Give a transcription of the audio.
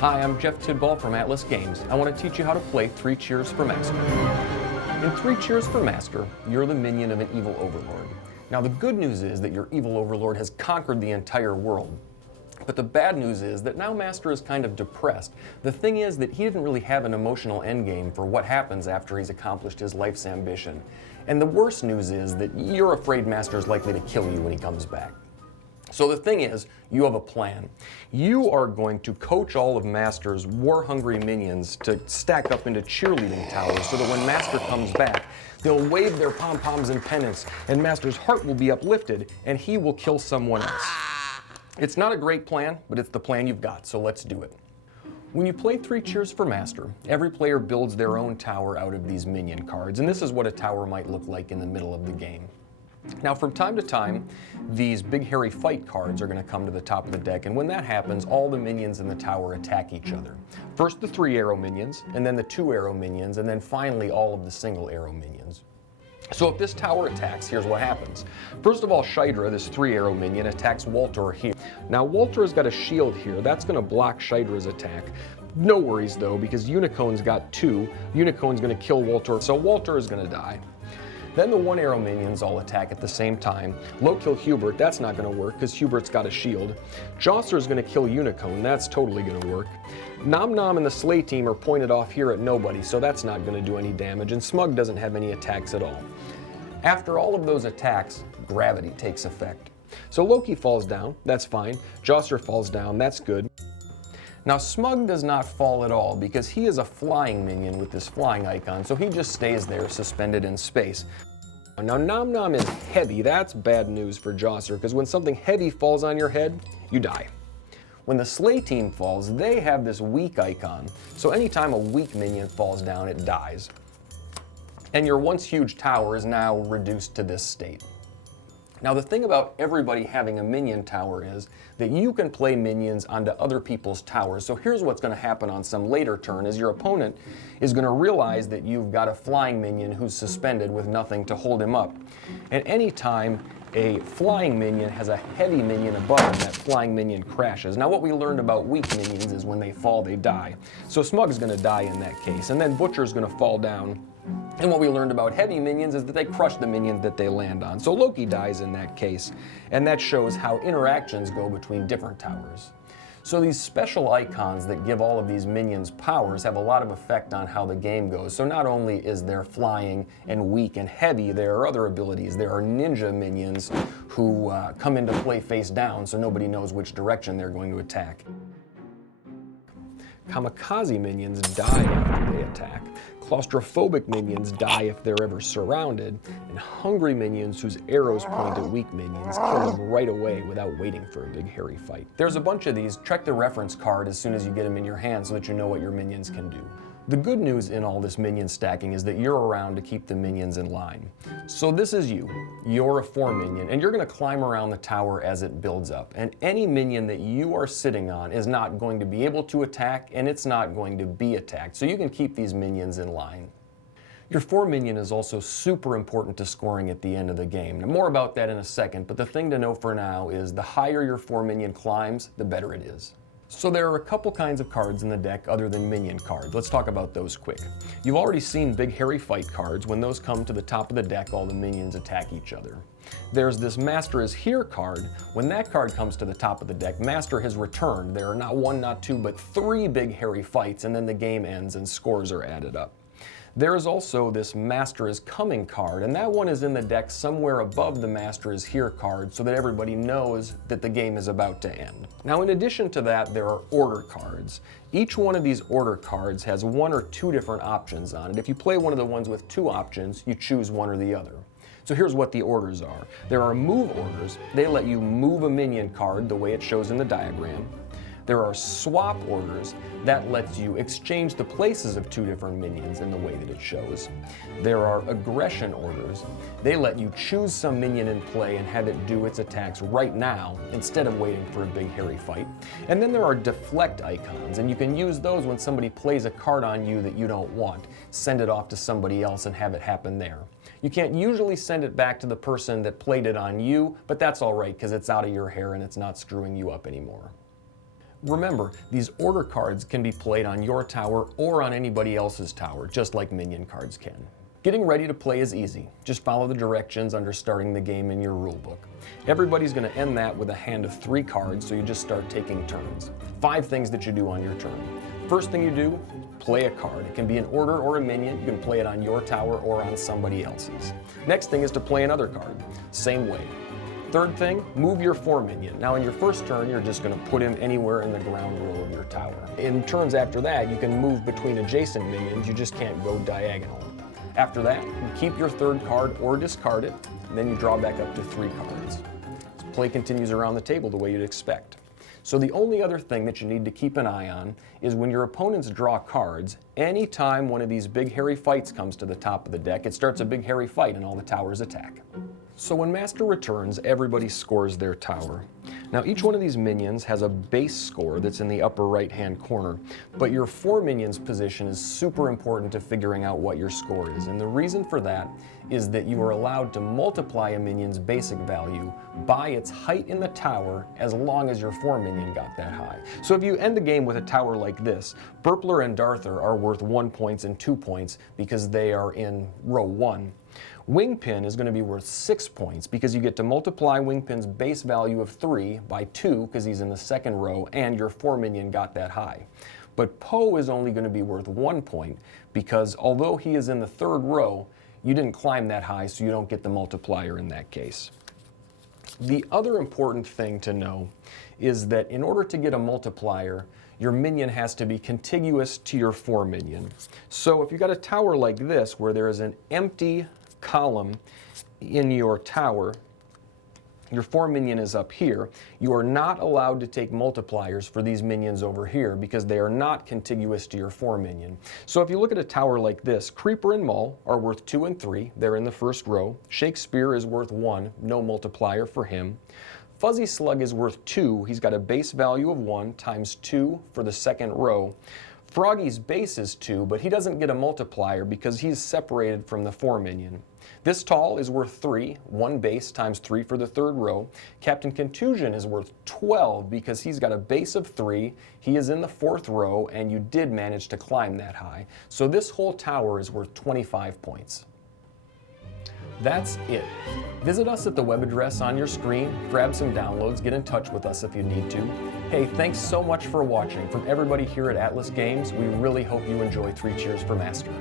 Hi, I'm Jeff Tidball from Atlas Games. I want to teach you how to play 3 Cheers for Master. In 3 Cheers for Master, you're the minion of an evil overlord. Now the good news is that your evil overlord has conquered the entire world. But the bad news is that now Master is kind of depressed. The thing is that he didn't really have an emotional endgame for what happens after he's accomplished his life's ambition. And the worst news is that you're afraid Master's likely to kill you when he comes back. So the thing is, you have a plan. You are going to coach all of Master's war-hungry minions to stack up into cheerleading towers so that when Master comes back, they'll wave their pom-poms in penance, and Master's heart will be uplifted, and he will kill someone else. It's not a great plan, but it's the plan you've got, so let's do it. When you play 3 Cheers for Master, every player builds their own tower out of these minion cards, and this is what a tower might look like in the middle of the game. Now from time to time, these big hairy fight cards are going to come to the top of the deck, and when that happens, all the minions in the tower attack each other. First the 3 arrow minions, and then the 2 arrow minions, and then finally all of the single arrow minions. So if this tower attacks, here's what happens. First of all, Shydra, this 3 arrow minion, attacks Walter here. Now Walter's got a shield here, that's going to block Shydra's attack. No worries though, because Unicorn's got 2. Unicorn's going to kill Walter, so Walter is going to die. Then the 1 arrow minions all attack at the same time. Low kill Hubert, that's not going to work because Hubert's got a shield. Josser's going to kill Unicorn, that's totally going to work. Nom Nom and the Slay team are pointed off here at nobody, so that's not going to do any damage, and Smug doesn't have any attacks at all. After all of those attacks, gravity takes effect. So Loki falls down, that's fine. Josser falls down, that's good. Now Smug does not fall at all because he is a flying minion with this flying icon, so he just stays there suspended in space. Now Nom Nom is heavy, that's bad news for Josser because when something heavy falls on your head, you die. When the Slay team falls, they have this weak icon, so anytime a weak minion falls down, it dies. And your once huge tower is now reduced to this state. Now the thing about everybody having a minion tower is that you can play minions onto other people's towers. So here's what's going to happen on some later turn is your opponent is going to realize that you've got a flying minion who's suspended with nothing to hold him up. And anytime a flying minion has a heavy minion above him, that flying minion crashes. Now what we learned about weak minions is when they fall, they die. So Smug's going to die in that case, and then Butcher's going to fall down. And what we learned about heavy minions is that they crush the minions that they land on. So Loki dies in that case, and that shows how interactions go between different towers. So these special icons that give all of these minions powers have a lot of effect on how the game goes. So not only is there flying and weak and heavy, there are other abilities. There are ninja minions who come into play face down, so nobody knows which direction they're going to attack. Kamikaze minions die after they attack. Claustrophobic minions die if they're ever surrounded, and hungry minions whose arrows point at weak minions kill them right away without waiting for a big hairy fight. There's a bunch of these. Check the reference card as soon as you get them in your hand so that you know what your minions can do. The good news in all this minion stacking is that you're around to keep the minions in line. So this is you. You're a foreminion, and you're going to climb around the tower as it builds up. And any minion that you are sitting on is not going to be able to attack, and it's not going to be attacked. So you can keep these minions in line. Your foreminion is also super important to scoring at the end of the game. Now, more about that in a second, but the thing to know for now is the higher your foreminion climbs, the better it is. So there are a couple kinds of cards in the deck other than minion cards. Let's talk about those quick. You've already seen big hairy fight cards. When those come to the top of the deck, all the minions attack each other. There's this Master is Here card. When that card comes to the top of the deck, Master has returned. There are not 1, not 2, but 3 big hairy fights, and then the game ends and scores are added up. There is also this Master is Coming card, and that one is in the deck somewhere above the Master is Here card so that everybody knows that the game is about to end. Now in addition to that, there are order cards. Each one of these order cards has 1 or 2 different options on it. If you play one of the ones with 2 options, you choose one or the other. So here's what the orders are. There are move orders. They let you move a minion card the way it shows in the diagram. There are swap orders that lets you exchange the places of 2 different minions in the way that it shows. There are aggression orders. They let you choose some minion in play and have it do its attacks right now instead of waiting for a big hairy fight. And then there are deflect icons, and you can use those when somebody plays a card on you that you don't want. Send it off to somebody else and have it happen there. You can't usually send it back to the person that played it on you, but that's all right because it's out of your hair and it's not screwing you up anymore. Remember, these order cards can be played on your tower or on anybody else's tower, just like minion cards can. Getting ready to play is easy. Just follow the directions under starting the game in your rulebook. Everybody's going to end that with a hand of 3 cards, so you just start taking turns. 5 things that you do on your turn. First thing you do, play a card. It can be an order or a minion. You can play it on your tower or on somebody else's. Next thing is to play another card. Same way. Third thing, move your foreminion. Now in your first turn, you're just going to put him anywhere in the ground row of your tower. In turns after that, you can move between adjacent minions. You just can't go diagonal. After that, you keep your third card or discard it, and then you draw back up to 3 cards. So play continues around the table the way you'd expect. So the only other thing that you need to keep an eye on is when your opponents draw cards, anytime one of these big hairy fights comes to the top of the deck, it starts a big hairy fight and all the towers attack. So when Master returns, everybody scores their tower. Now each one of these minions has a base score that's in the upper right hand corner, but your foreminions position is super important to figuring out what your score is. And the reason for that is that you are allowed to multiply a minion's basic value by its height in the tower as long as your foreminion got that high. So if you end the game with a tower like this, Burpler and Darther are worth 1 point and 2 points because they are in row 1. Wingpin is going to be worth 6 points because you get to multiply Wingpin's base value of 3 by 2 because he's in the second row and your foreminion got that high. But Poe is only going to be worth 1 point because although he is in the third row, you didn't climb that high, so you don't get the multiplier in that case. The other important thing to know is that in order to get a multiplier, your minion has to be contiguous to your foreminion. So if you got a tower like this where there is an empty column in your tower, your foreminion is up here, you are not allowed to take multipliers for these minions over here because they are not contiguous to your foreminion. So if you look at a tower like this, Creeper and Mull are worth 2 and 3, they're in the first row. Shakespeare is worth 1, no multiplier for him. Fuzzy Slug is worth 2, he's got a base value of 1 times 2 for the second row. Froggy's base is 2, but he doesn't get a multiplier because he's separated from the foreminion. This Tall is worth 3, 1 base times 3 for the third row. Captain Contusion is worth 12 because he's got a base of 3, he is in the fourth row, and you did manage to climb that high. So this whole tower is worth 25 points. That's it. Visit us at the web address on your screen, grab some downloads, get in touch with us if you need to. Hey, thanks so much for watching. From everybody here at Atlas Games, we really hope you enjoy 3 Cheers for Master.